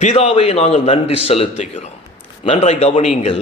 பிதாவை நாங்கள் நன்றி செலுத்துகிறோம். நன்றாய் கவனியுங்கள்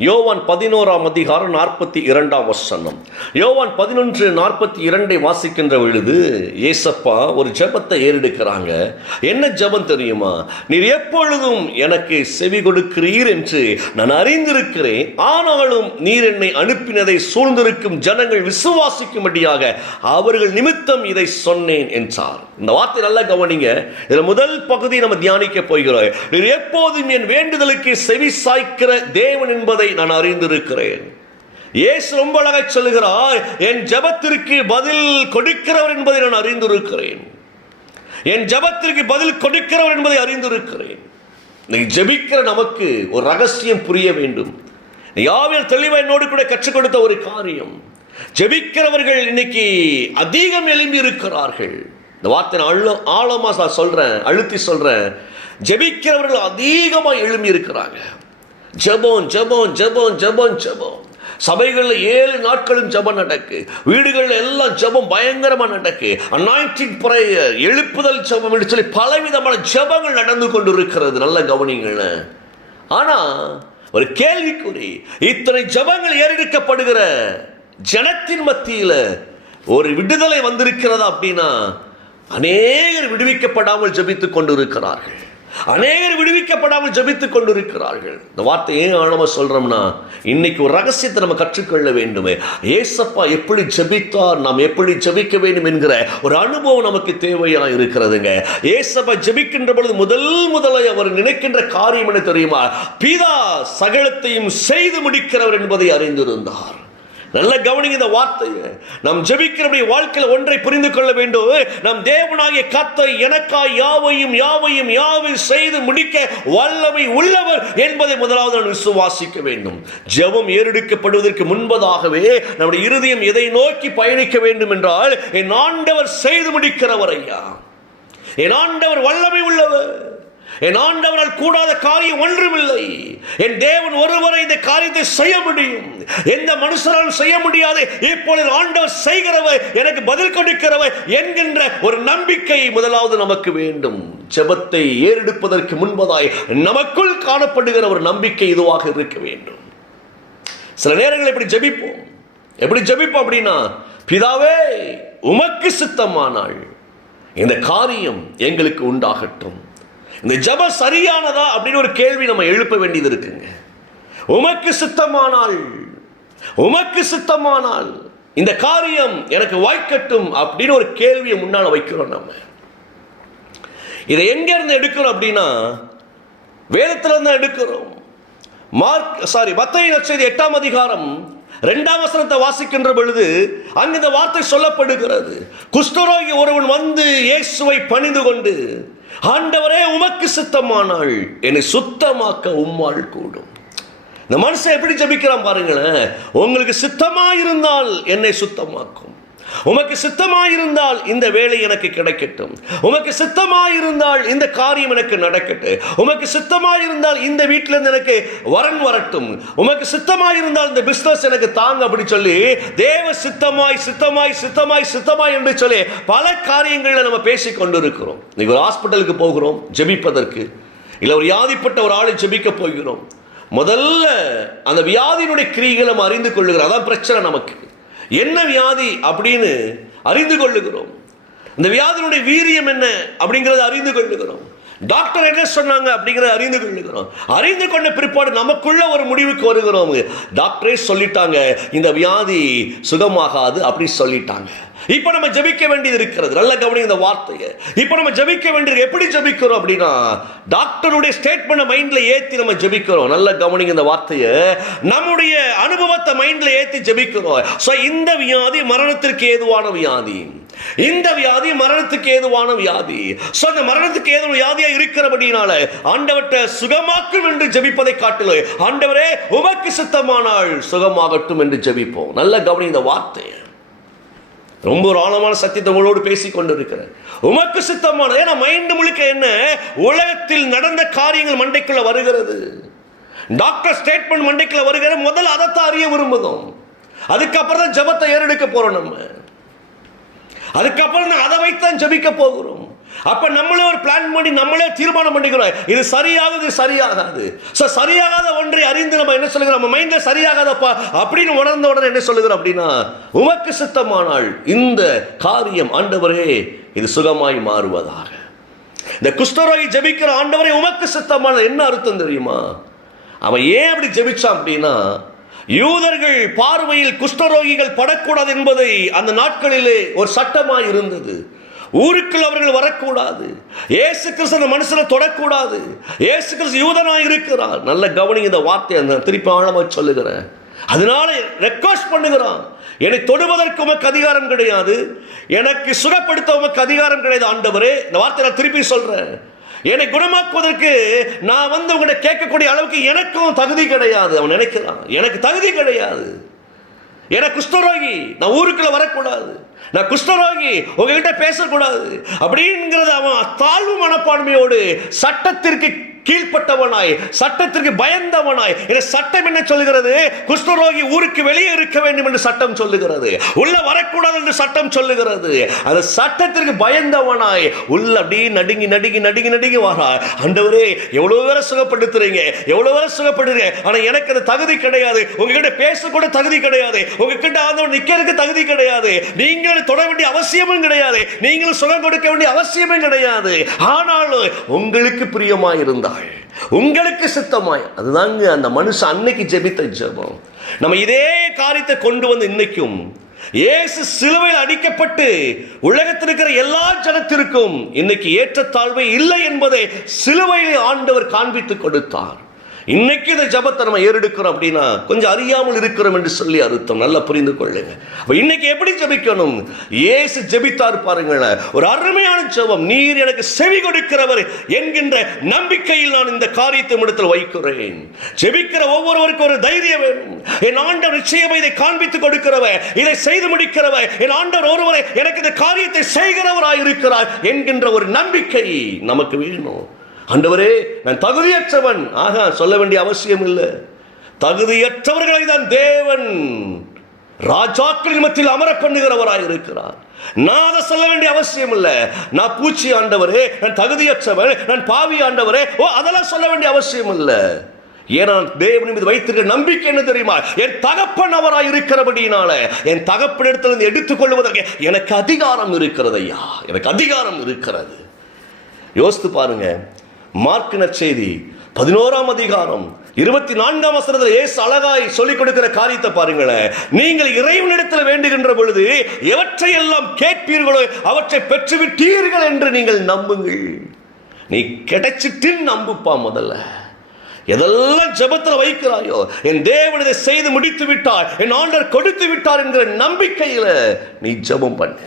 யோவான் பதினோராம் அதிகாரம் நாற்பத்தி இரண்டாம் வசனம். யோவான் பதினொன்று நாற்பத்தி இரண்டை வாசிக்கின்ற பொழுது ஏசப்பா ஒரு ஜெபத்தை ஏறெடுக்கிறாங்க. என்ன ஜெபம் தெரியுமா? நீர் எப்பொழுதும் எனக்கு செவி கொடுக்கிறீர் என்று நான் அறிந்திருக்கிறேன். ஆனாலும் நீர் என்னை அனுப்பினதை சூழ்ந்திருக்கும் ஜனங்கள் விசுவாசிக்கும்படியாக அவர்கள் நிமித்தம் இதை சொன்னேன் என்றார். இந்த வார்த்தை நல்லா கவனிங்க. இதுல முதல் பகுதி நம்ம தியானிக்க போகிறோம். நீர் எப்போதும் என் வேண்டுதலுக்கு செவி சாய்க்கிற தேவன் என்பதை நான் அறிந்திருக்கிறேன். ஏசு ரொம்ப அழகாய் சொல்கிறார் என் ஜபத்திற்கு பதில் கொடுக்கிறவர் என்பதை நான் அறிந்திருக்கிறேன். என் ஜபத்திற்கு பதில் கொடுக்கிறவர் என்பதை அறிந்திருக்கிறேன். நீ ஜெபிக்கிற நமக்கு ஒரு ரகசியம் புரிய வேண்டும். யாவையும் தெளிவாக என்னோடு கூட கற்றுக் கொடுத்த ஒரு காரியம். ஜெபிக்கிறவர்கள் இன்னைக்கு அதிகம் எழும்பி இருக்கிறார்கள். இந்த வார்த்தை நான் அள்ள ஆழமா நான் சொல்றேன் அழுத்தி சொல்றேன். ஜெபிக்கிறவர்கள் அதிகமாக எழும்பி இருக்கிறாங்க. ஜெபம் ஜெபம் ஜெபம் ஜெபம் ஜெபம். சபைகளில் ஏழு நாட்களும் ஜெபம் நடக்கு. வீடுகளில் எல்லாம் ஜெபம் பயங்கரமாக நடக்கு. அனாயிண்டிங் ப்ரேயர் எழுப்புதல் ஜெபம் என்று சொல்லி பலவிதமான ஜெபங்கள் நடந்து கொண்டு இருக்கிறது நல்ல கவனிங்கள. ஆனால் ஒரு கேள்விக்குறி. இத்தனை ஜெபங்கள் ஏறெடுக்கப்படுகிற ஜனத்தின் மத்தியில் ஒரு விடுதலை வந்திருக்கிறதா அப்படின்னா அநேகர் விடுவிக்கப்படாமல் ஜெபித்து கொண்டு இருக்கிறார்கள் அநேகர் விடுவிக்கப்படாமல் ஜபித்துக் கொண்டிருக்கிறார்கள். இந்த வார்த்தை ஏன் ஆழமா சொல்றோம்னா இன்னைக்கு ஒரு ரகசியத்தை நம்ம கற்றுக்கொள்ள வேண்டுமே. ஏசப்பா எப்படி ஜபித்தார் நாம் எப்படி ஜெபிக்க வேண்டும் என்கிற ஒரு அனுபவம் நமக்கு தேவையா இருக்கிறதுங்க. ஏசப்பா ஜெபிக்கின்ற பொழுது முதல் முதலை அவர் நினைக்கின்ற காரியம் என்ன தெரியுமா? பிதா சகலத்தையும் செய்து முடிக்கிறவர் என்பதை அறிந்திருந்தார். நல்ல கவனிங்க இந்த வார்த்தையை நாம் ஜபிக்கிறபடி வாழ்க்கையில் ஒன்றை புரிந்து கொள்ள வேண்டும். நம் தேவனாகிய கத்தை எனக்காய் யாவையும் யாவையும் யாவை செய்து முடிக்க வல்லமை உள்ளவர் என்பதை முதலாவது நான் விசுவாசிக்க வேண்டும். ஜெபம் ஏறெடுக்கப்படுவதற்கு முன்பதாகவே நம்முடைய இருதயம் எதை நோக்கி பயணிக்க வேண்டும் என்றால் என் ஆண்டவர் செய்து முடிக்கிறவர் ஐயா. என் ஆண்டவர் வல்லமை உள்ளவர். என் ஆண்டவரால் கூடாத காரியம் ஒன்றுமில்லை. என் தேவன் ஒருவரை இந்த காரியத்தை செய்ய முடியும். எந்த மனுஷரால் செய்ய முடியாது. இப்பொழுது ஆண்டவர் செய்கிறவர் எனக்கு பதில் கொடுக்கிறவர் என்கின்ற ஒரு நம்பிக்கை முதலாவது நமக்கு வேண்டும். ஜெபத்தை ஏறெடுப்பதற்கு முன்பதாய் நமக்குள் காணப்படுகிற ஒரு நம்பிக்கை இதுவாக இருக்க வேண்டும். சில நேரங்கள் எப்படி ஜெபிப்போம்? எப்படி ஜபிப்போம் அப்படின்னா பிதாவே உமக்கு சித்தமானாள். இந்த காரியம் எங்களுக்கு உண்டாகட்டும். இந்த ஜப சரியானதா அப்படின்னு ஒரு கேள்வி நம்ம எழுப்ப வேண்டியது இருக்குங்க. உமக்கு சித்தமானால் உமக்கு சித்தமானால் இந்த காரியம் எனக்கு வாய்க்கட்டும் அப்படின்னு ஒரு கேள்வியை முன்னால் வைக்கிறோம் நம்ம. இதை எங்கேருந்து எடுக்கிறோம் அப்படின்னா வேதத்திலிருந்து எடுக்கிறோம். மார்க் சாரி மத்திய நற்செய்தி எட்டாம் அதிகாரம் ரெண்டாம் வசனத்தை வாசிக்கின்ற பொழுது அங்கு இந்த வார்த்தை சொல்லப்படுகிறது. குஷ்டரோகி ஒருவன் வந்து இயேசுவை பணிந்து கொண்டு ஆண்டவரே உமக்கு சுத்தமானாள். என்னை சுத்தமாக்க உம்மாள் கூடும். இந்த மனுஷன் எப்படி ஜபிக்கிறான் பாருங்களேன். உங்களுக்கு சுத்தமாக இருந்தால் என்னை சுத்தமாக்கும். உமக்கு சித்தமாயிருந்தால் இந்த வேலை எனக்கு கிடைக்கட்டும். உமக்கு சித்தமாயிருந்தால் இந்த காரியம் எனக்கு நடக்கட்டும் உமக்கு சித்தமாயிருந்தால் இந்த வீட்டில இருந்து எனக்கு வரன் வரட்டும். உமக்கு சித்தமாயிருந்தால் இந்த பிசினஸ் எனக்கு தாங்க அப்படி சொல்லி தேவ சித்தமாய் சித்தமாய் சித்தமாய் சித்தமாய் என்று சொல்லி பல காரியங்களில் நம்ம பேசி கொண்டிருக்கிறோம். இன்னைக்கு ஒரு ஹாஸ்பிட்டலுக்கு போகிறோம் ஜெபிப்பதற்கு. இல்லை ஒரு வியாதிப்பட்ட ஒரு ஆளை ஜெபிக்க போகிறோம். முதல்ல அந்த வியாதியினுடைய கிரிகளை நம்ம அறிந்து கொள்ளுகிறோம். அதான் பிரச்சனை நமக்கு. என்ன வியாதி அப்படின்னு அறிந்து கொள்ளுகிறோம். இந்த வியாதியினுடைய வீரியம் என்ன அப்படிங்கிறத அறிந்து கொள்ளுகிறோம். டாக்டர் என்ன சொன்னாங்க அப்படிங்கிறத அறிந்து கொள்ளுகிறோம். அறிந்து கொண்ட பிற்பாடு நமக்குள்ள ஒரு முடிவுக்கு வருகிறோம். டாக்டரே சொல்லிட்டாங்க இந்த வியாதி சுகமாகாது அப்படி சொல்லிட்டாங்க. இப்போ நம்ம ஜபிக்க வேண்டியது இருக்கிறது. நல்ல கவனி இந்த வார்த்தையை. இப்போ நம்ம ஜபிக்க வேண்டியது எப்படி ஜபிக்கிறோம் அப்படின்னா டாக்டருடைய ஸ்டேட்மெண்ட் மைண்ட்ல ஏத்தி நம்ம ஜபிக்கிறோம். நல்ல கவனிங்க இந்த வார்த்தையை. நம்முடைய அனுபவத்தை மைண்ட்ல ஏத்தி ஜபிக்கிறோம். ஸோ இந்த வியாதி மரணத்திற்கு ஏதுவான வியாதி? இந்த வியாதி மரணத்துக்கு ஏதுவான வியாதி? ஸோ அந்த மரணத்துக்கு ஏதுவான வியாதியா இருக்கிறபடினால ஆண்டவற்றை சுகமாக்கும் என்று ஜபிப்பதை காட்டில ஆண்டவரே உமக்கு சுத்தமானால் சுகமாகட்டும் என்று ஜபிப்போம். நல்ல கவனி இந்த வார்த்தை ரொம்ப ஒரு ஆழமான சத்தியத்தை உங்களோடு பேசிக் கொண்டிருக்கிறேன். உமக்கு சித்தமான ஏன்னா மைண்டு முழுக்க என்ன? உலகத்தில் நடந்த காரியங்கள் மண்டைக்குள்ள வருகிறது. டாக்டர் ஸ்டேட்மெண்ட் மண்டைக்குள்ள வருகிற முதல்ல அதைத்தான் அறிய விரும்புதோம். அதுக்கப்புறம் தான் ஜபத்தை ஏறெடுக்க போறோம் நம்ம. அதுக்கப்புறம் தான் அதை வைத்தான் ஜபிக்க போகிறோம். அப்ப நம்மளே ஒரு பிளான் பண்ணி நம்மளே தீர்மானம் பண்ணிக்கிறோம். இது சரியாகுது சரியாகாது. ஸோ சரியாகாத ஒன்றை அறிந்து நம்ம என்ன சொல்லுகிறோம்? நம்ம மைண்ட்ல சரியாகாதப்பா. அப்படின்னு உணர்ந்த உடனே என்ன சொல்லுகிறோம் அப்படின்னா உமக்கு சித்தமானால் இந்த காரியம் ஆண்டவரே இது சுகமாய் மாறுவதாக. இந்த குஷ்டரோகி ஜபிக்கிற ஆண்டவரை உமக்கு சித்தமான என்ன அர்த்தம் தெரியுமா? அவன் ஏன் அப்படி ஜெபிச்சான் அப்படின்னா யூதர்கள் பார்வையில் குஷ்டரோகிகள் படக்கூடாது என்பதை அந்த நாட்களிலே ஒரு சட்டமாக இருந்தது. ஊருக்குள் அவர்கள் வரக்கூடாது. ஏசு கிறிஸ்து அந்த மனுஷனை தொடக்கூடாது. ஏசு கிறிஸ்து யூதனாக இருக்கிறார். நல்ல கவனி இந்த வார்த்தையை நான் திருப்பி ஆழமாக சொல்லுகிறேன். அதனால ரெக்வஸ்ட் பண்ணுகிறான். என்னை தொடுவதற்கு உமக்கு அதிகாரம் கிடையாது. எனக்கு சுகப்படுத்த உமக்கு அதிகாரம் கிடையாது ஆண்டவரே. இந்த வார்த்தை நான் திருப்பி சொல்கிறேன் என்னை குணமாக்குவதற்கு நான் வந்து உங்கள்கிட்ட கேட்கக்கூடிய அளவுக்கு எனக்கும் தகுதி கிடையாது அவன் நினைக்கிறான். எனக்கு தகுதி கிடையாது. ஏன்னா குஷ்டரோகி நான் ஊருக்குள்ள வரக்கூடாது. நான் குஷ்டரோகி உங்ககிட்ட பேசக்கூடாது. அப்படிங்கிறது அவன் தாழ்வு மனப்பான்மையோடு சட்டத்திற்கு கீழ்ப்பட்டவனாய் சட்டத்திற்கு பயந்தவனாய். இந்த சட்டம் என்ன சொல்லுகிறது? குஷ்ணரோகி ஊருக்கு வெளியே இருக்க வேண்டும் என்று சட்டம் சொல்லுகிறது. உள்ள வரக்கூடாது என்று சட்டம் சொல்லுகிறது. அந்த சட்டத்திற்கு பயந்தவனாய். உள்ள அப்படியே நடுங்கி நடுங்கி நடுங்கி நடுங்கி வரா அண்டவரே எவ்வளவு பேரை சுகப்படுத்துறீங்க? எவ்வளவு பேரை சுகப்படுறீங்க? ஆனா எனக்கு அந்த தகுதி கிடையாது. உங்ககிட்ட பேசக்கூட தகுதி கிடையாது. உங்ககிட்ட ஆண்டவர் நிக்கிறதுக்கு தகுதி கிடையாது. நீங்கள் தொட வேண்டிய அவசியமும் கிடையாது. நீங்களும் சுகம் கொடுக்க வேண்டிய அவசியமும் கிடையாது. ஆனாலும் உங்களுக்கு பிரியமாய் இருந்தாள் உங்களுக்கு சித்தமாய். அதுதாங்க அந்த மனுஷன் அன்னைக்கு ஜெபித்த ஜெபம். நம்ம இதே காரியத்தை கொண்டு வந்து இன்னைக்கும் இயேசு சிலுவையில் அடிக்கப்பட்டு உலகத்தில் இருக்கிற எல்லா ஜனத்திற்கும் இன்னைக்கு ஏற்றத்தாழ்வு இல்லை என்பதை சிலுவையில் ஆண்டவர் காண்பித்துக் கொடுத்தார். இன்னைக்கு இந்த ஜபத்தை நம்ம ஏறெடுக்கிறோம் அப்படின்னா கொஞ்சம் அறியாமல் இருக்கிறோம் என்று சொல்லி அர்த்தம். நல்லா புரிந்து கொள்ளுங்க. இன்னைக்கு எப்படி ஜெபிக்கணும்? இயேசு ஜெபித்தார் பாருங்களேன். ஒரு அருமையான ஜபம். நீர் எனக்கு செவி கொடுக்கிறவர் என்கின்ற நம்பிக்கையில் நான் இந்த காரியத்தை இடத்தில் வைக்கிறேன். ஜெபிக்கிற ஒவ்வொருவருக்கும் ஒரு தைரியம் வேணும். என் ஆண்டவர் நிச்சயமா இதை காண்பித்து கொடுக்கிறவர். இதை செய்து முடிக்கிறவர். என் ஆண்டவர் ஒருவரை எனக்கு இந்த காரியத்தை செய்கிறவராய் இருக்கிறார் என்கின்ற ஒரு நம்பிக்கை நமக்கு வேணும். ஆண்டவரே நான் தகுதியற்றவன். ஆகா சொல்ல வேண்டிய அவசியம் இல்லை. தகுதியற்றவர்களை தான் தேவன் ராஜாக்களின் மத்தியில் அமர பண்ணுகிறவராக இருக்கிறார். நான் அதை சொல்ல வேண்டிய அவசியம் இல்லை. நான் பூச்சி ஆண்டவரே நான் தகுதியற்றவன் நான் பாவி ஆண்டவரே ஓ அதெல்லாம் சொல்ல வேண்டிய அவசியம் இல்லை. ஏன்னா தேவன் மீது வைத்திருக்க நம்பிக்கை என்ன தெரியுமா? என் தகப்பன் அவராய் இருக்கிறபடினால என் தகப்பனிடத்தில் எடுத்துக் கொள்வதற்கு எனக்கு அதிகாரம் இருக்கிறது ஐயா. எனக்கு அதிகாரம் இருக்கிறது. யோசித்து பாருங்க மார்க் நற்செய்தி பதினோராம் அதிகாரம் இருபத்தி நான்காம் வசனத்தில் ஏசு அழகாய் சொல்லிக் கொடுக்கிற காரியத்தை பாருங்களேன் நீங்கள் இறைவனிடத்தில் வேண்டுகின்ற பொழுது எவற்றையெல்லாம் கேட்பீர்களோ அவற்றை பெற்றுவிட்டீர்கள் என்று நீங்கள் நம்புங்கள். நீ கிடைச்சிட்டு நம்புப்பா முதல்ல. எதெல்லாம் ஜெபத்தில் வைக்கிறாயோ என் தேவன் இதை செய்து முடித்து விட்டார் என் ஆண்டர் கொடுத்து விட்டார் என்கிற நம்பிக்கையில் நீ ஜெபம் பண்ணு.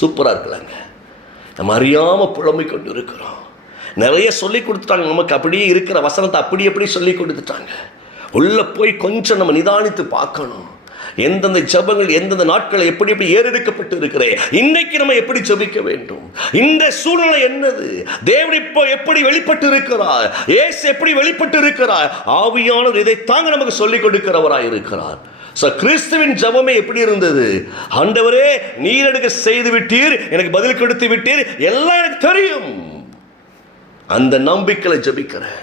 சூப்பராக இருக்கலாங்க நம்ம அறியாமல் புலம்பிக் கொண்டு இருக்கிறோம் நிறைய சொல்லி கொடுத்துட்டாங்க. நமக்கு அப்படியே இருக்கிற வசனத்தை அப்படி எப்படி சொல்லி கொடுத்துட்டாங்க? உள்ளே போய் கொஞ்சம் நம்ம நிதானித்து பார்க்கணும். எந்தெந்த ஜபங்கள் எந்தெந்த நாட்களை எப்படி எப்படி ஏறெடுக்கப்பட்டு இருக்கிறேன் இன்னைக்கு நம்ம எப்படி ஜபிக்க வேண்டும்? இந்த சூழ்நிலை என்னது? தேவன் இப்போ எப்படி வெளிப்பட்டு இருக்கிறார் ஏசு எப்படி வெளிப்பட்டு இருக்கிறார் ஆவியானவர் இதை தாங்க நமக்கு சொல்லிக் கொடுக்கிறவராய் இருக்கிறார். ஸோ கிறிஸ்துவின் ஜபமே எப்படி இருந்தது? ஆண்டவரே நீர் செய்து விட்டீர் எனக்கு பதில் கொடுத்து விட்டீர் எல்லாம் எனக்கு தெரியும். அந்த நம்பிக்கையில் ஜபிக்கிறேன்.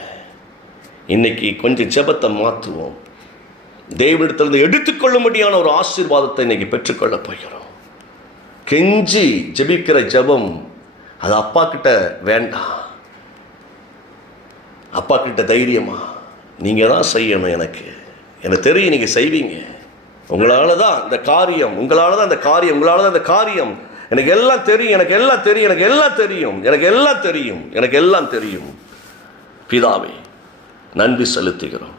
இன்னைக்கு கொஞ்சம் ஜெபத்தை மாற்றுவோம் தேவனிடத்திலிருந்து எடுத்துக்கொள்ளும்படியான ஒரு ஆசீர்வாதத்தை இன்னைக்கு பெற்றுக்கொள்ள போகிறோம். கெஞ்சி ஜெபிக்கிற ஜெபம் அது அப்பா கிட்ட வேண்டாம். அப்பா கிட்ட தைரியமா நீங்கள் தான் செய்யணும் எனக்கு. எனக்கு தெரியும் நீங்கள் செய்வீங்க. உங்களால தான் இந்த காரியம் உங்களால தான் அந்த காரியம் உங்களால தான் அந்த காரியம் எனக்கு எல்லாம் தெரியும் எனக்கு எல்லாம் தெரியும் எனக்கு எல்லாம் தெரியும் எனக்கு எல்லாம் தெரியும் எனக்கு எல்லாம் தெரியும். பிதாவே நன்றி செலுத்துகிறோம்.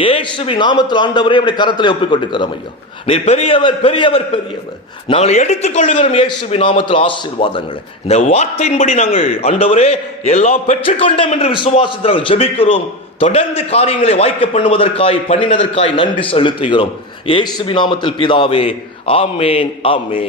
இயேசுவி நாமத்தில் ஆண்டவரே அப்படி கரத்தில் ஒப்பிக்கொண்டுக்கிறோம் ஐயா. நீர் பெரியவர் பெரியவர் பெரியவர். நாங்கள் எடுத்துக்கொள்ளுகிறோம் இயேசுவி நாமத்தில் ஆசீர்வாதங்களை. இந்த வார்த்தையின்படி நாங்கள் ஆண்டவரே எல்லாம் பெற்றுக்கொண்டோம் என்று விசுவாசித்து நாங்கள் ஜெபிக்கிறோம். தொடர்ந்து காரியங்களை வாய்க்க பண்ணுவதற்காய் பண்ணினதற்காய் நன்றி செலுத்துகிறோம். இயேசுவி நாமத்தில் பிதாவே ஆமேன் ஆமேன்.